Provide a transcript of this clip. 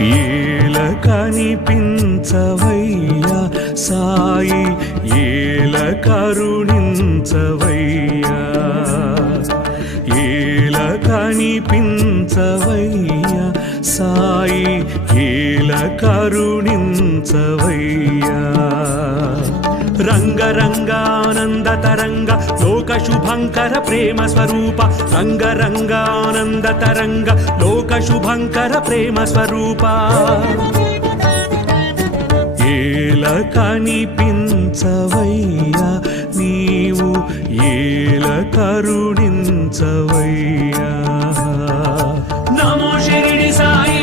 ఏల కనిపించవయ్యా సాయి, ఏల కరుణించవయ్యా, ఏల కనిపించవయ్యా సాయి, ఏల కరుణించవయ్యా. రంగ రంగానంద తరంగ లోక శుభంకర ప్రేమ స్వరూప, రంగ రంగానంద తరంగ లోక శుభంకర ప్రేమ స్వరూప. ఏల కనిపించవయ్యా నీవు, ఏల కరుణించవయ్యా. నమో షిరిడి సాయి